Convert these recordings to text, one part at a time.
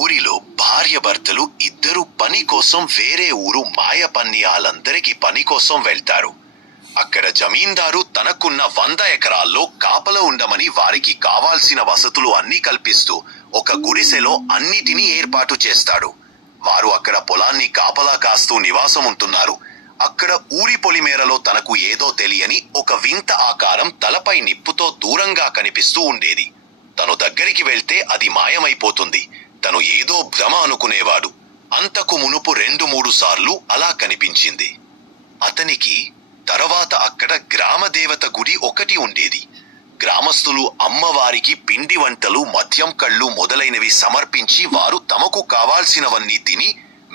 ఊరిలో భార్యాభర్తలు ఇద్దరు పని కోసం వేరే ఊరు మాయపన్యాలందరికీ పని కోసం వెళ్తారు. అక్కడ జమీందారు తనకున్న 100 ఎకరాల్లో కాపలా ఉండమని వారికి కావాల్సిన వసతులు అన్నీ కల్పిస్తూ ఒక గుడిసెలో అన్నిటినీ ఏర్పాటు చేస్తాడు. వారు అక్కడ పొలాన్ని కాపలా కాస్తూ నివాసం ఉంటున్నారు. అక్కడ ఊరి పొలిమేరలో తనకు ఏదో తెలియని ఒక వింత ఆకారం తలపై నిప్పుతో దూరంగా కనిపిస్తూ ఉండేది. తను దగ్గరికి వెళ్తే అది మాయమైపోతుంది. తను ఏదో భ్రమ అనుకునేవాడు. అంతకు మునుపు 2-3 సార్లు అలా కనిపించింది అతనికి. తర్వాత అక్కడ గ్రామదేవత గుడి ఒకటి ఉండేది. గ్రామస్తులు అమ్మవారికి పిండి వంటలు, మద్యం, కళ్ళు మొదలైనవి సమర్పించి వారు తమకు కావాల్సినవన్నీ తిని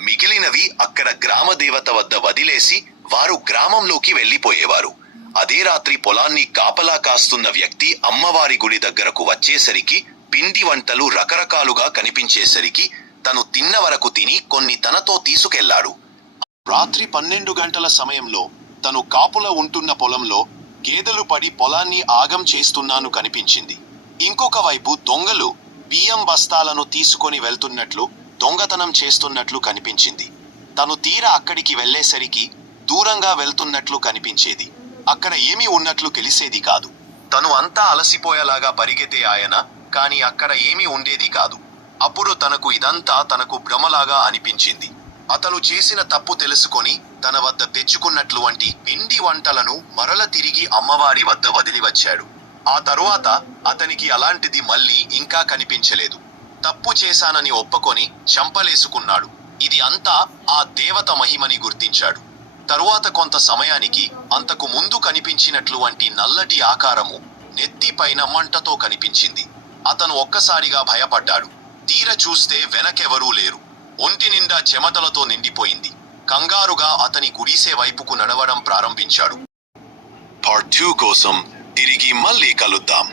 మిగిలినవి అక్కడ గ్రామదేవత వద్ద వదిలేసి వారు గ్రామంలోకి వెళ్లిపోయేవారు. అదే రాత్రి పొలాన్ని కాపలా కాస్తున్న వ్యక్తి అమ్మవారి గుడి దగ్గరకు వచ్చేసరికి పిండి వంటలు రకరకాలుగా కనిపించేసరికి తను తిన్న వరకు తిని కొన్ని తనతో తీసుకెళ్లాడు. రాత్రి 12 గంటల సమయంలో తను కాపుల ఉంటున్న పొలంలో గేదెలు పడి పొలాన్ని ఆగం చేస్తున్నాను కనిపించింది. ఇంకొక వైపు దొంగలు బియ్యం బస్తాలను తీసుకొని వెళ్తున్నట్లు, దొంగతనం చేస్తున్నట్లు కనిపించింది. తను తీరా అక్కడికి వెళ్లేసరికి దూరంగా వెళ్తున్నట్లు కనిపించేది. అక్కడ ఏమీ ఉన్నట్లు తెలిసేది కాదు. తను అంతా అలసిపోయేలాగా పరిగెత్తే ఆయన, కాని అక్కడ ఏమీ ఉండేది కాదు. అప్పుడు తనకు ఇదంతా తనకు భ్రమలాగా అనిపించింది. అతను చేసిన తప్పు తెలుసుకొని తన వద్ద తెచ్చుకున్నటువంటి పిండి వంటలను మరల తిరిగి అమ్మవారి వద్ద వదిలి వచ్చాడు. ఆ తరువాత అతనికి అలాంటిది మళ్ళీ ఇంకా కనిపించలేదు. తప్పు చేశానని ఒప్పుకొని చంపలేసుకున్నాడు. ఇది అంతా ఆ దేవత మహిమని గుర్తించాడు. తరువాత కొంత సమయానికి అంతకు ముందు కనిపించినటువంటి నల్లటి ఆకారము నెత్తిపైన మంటతో కనిపించింది. అతను ఒక్కసారిగా భయపడ్డాడు. తీర చూస్తే వెనకెవరూ లేరు. ఒంటి నిండా చెమటలతో నిండిపోయింది. కంగారుగా అతని గుడిసె వైపుకు నడవడం ప్రారంభించాడు. పార్ట్ 2 కోసం తిరిగి మళ్ళీ కలుద్దాం.